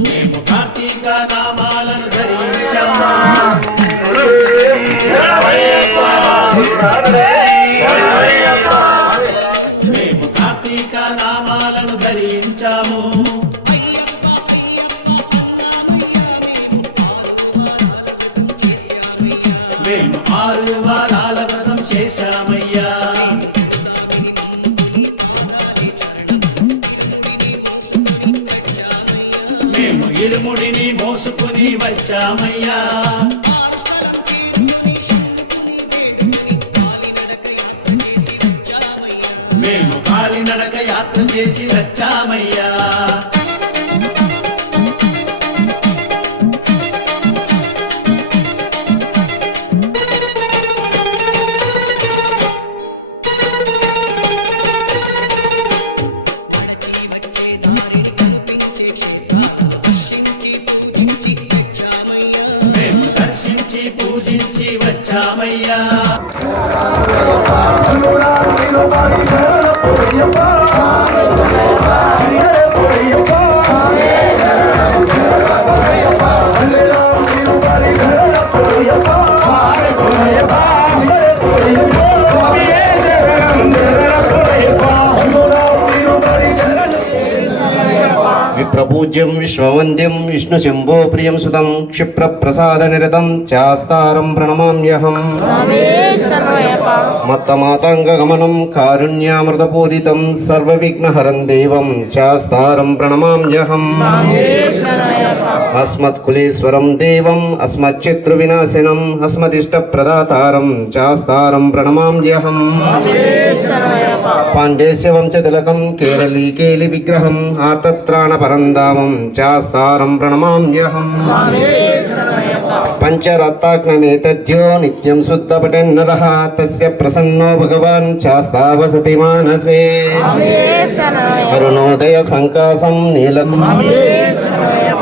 మేము కార్తీక నామాలను ధరించాము మేము కార్తీక నామాలను ధరించాము మేము 6 వారాల వ్రతం చేశామయ్యా మేము ఇరుముడిని మోసుకుని వచ్చామయ్యా మేము కాలినడక యాత్ర చేసి వచ్చామయ్యా మేము దర్శించి పూజించి వచ్చామయ్యా విప్రపూజ్యం విశ్వవంద్యం విష్ణుశంభో ప్రియం సుతం క్షిప్రప్రసాదనిరతం చాస్తారం ప్రణమామ్యహం మత్తమాతంగగమనం కారుణ్యామృతపూరితం సర్వవిఘ్నహరం దేవం చాస్తారం ప్రణమామ్యహం అస్మత్కులేశ్వరం దేవం అస్మచ్చత్రువినాశనం అస్మదిష్టప్రదాతారం చాస్తారం ప్రణమామ్యహం పాండేస్య వంశతిలకం కేరళీ కేలి విగ్రహం ఆర్తత్రాణపరంధామం చాస్తారం ప్రణమామ్యహం పంచరత్నాగ్నమేతద్యో నిత్యం శుద్ధపఠన్నరః తస్య ప్రసన్నో భగవాన్ చాస్తావసతి మానసే అరుణోదయ సంకాసం నీలం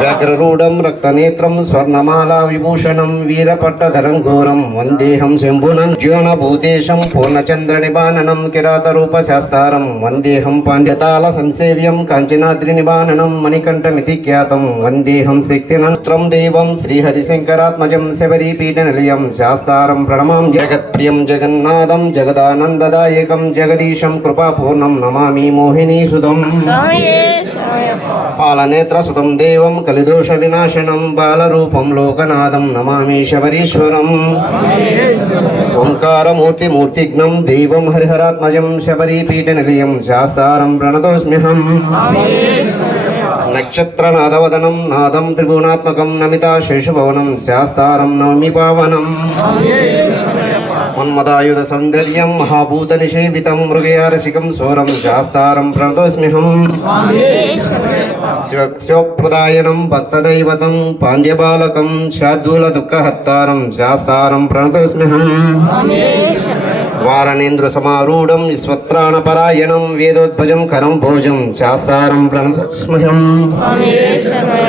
వ్యాఘ్రరూఢం రక్తనేత్రం స్వర్ణమాలా విభూషణం వీరపట్టధరం ఘోరం వందేహం శంభునం జ్యోనభూతేశం పూర్ణచంద్రనిబాననం కిరాతరూపశాస్తారం వందేహం పాండ్యతాళ సంసేవ్యం కాంచనాద్రినిబాననం మణికంఠమితి ఖ్యాతం వందేహం శక్తినంత్రం దేవం శ్రీహరిశంకరాత్మజం శబరీపీఠనిలయం శాస్తారం ప్రణమాం జగత్ప్రియం జగన్నాథం జగదానందదాయకం జగదీశం కృపాపూర్ణం నమామి మోహినీసుతం పాలనేత్రసుతం దేవం కలిదోష వినాశనం బాలరూపం లోకనాథం నమామి శబరీశ్వరం ఓంకారమూర్తిమూర్తిఘ్నం దేవం హరిహరాత్మజం శబరీపీఠనిలయం శాస్తారం ప్రణతోస్మ్యహం నక్షత్రనాదవదనం నాదం త్రిగుణాత్మకం నమితా శేషభవనం శాస్తారం నవమి పావనం మన్మదాయుధ సౌందర్యం మహాభూత నిషేవితం మృగయారసికం సోరం శాస్తారం ప్రణతోస్మ్యహం శివప్రదాయనం భక్తదైవతం పాండ్యబాలకం శార్దూల దుఃఖహత్తారం శాస్తారం ప్రణతోస్మ్యహం వారణేంద్ర సమారూఢం విశ్వత్రాణపరాయణం వేదోద్భజం కరం భోజం శాస్తారం ప్రణతోస్మ్యహం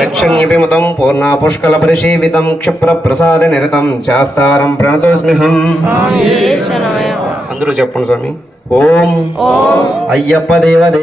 యక్షణ్యపిమతం పూర్ణా పుష్కల పరిసేవితం క్షిప్రప్రసాద నిరతం శాస్తారం ప్రణతోస్మ్యహం అందరూ చెప్పండి స్వామి ఓం అయ్యప్ప దేవదే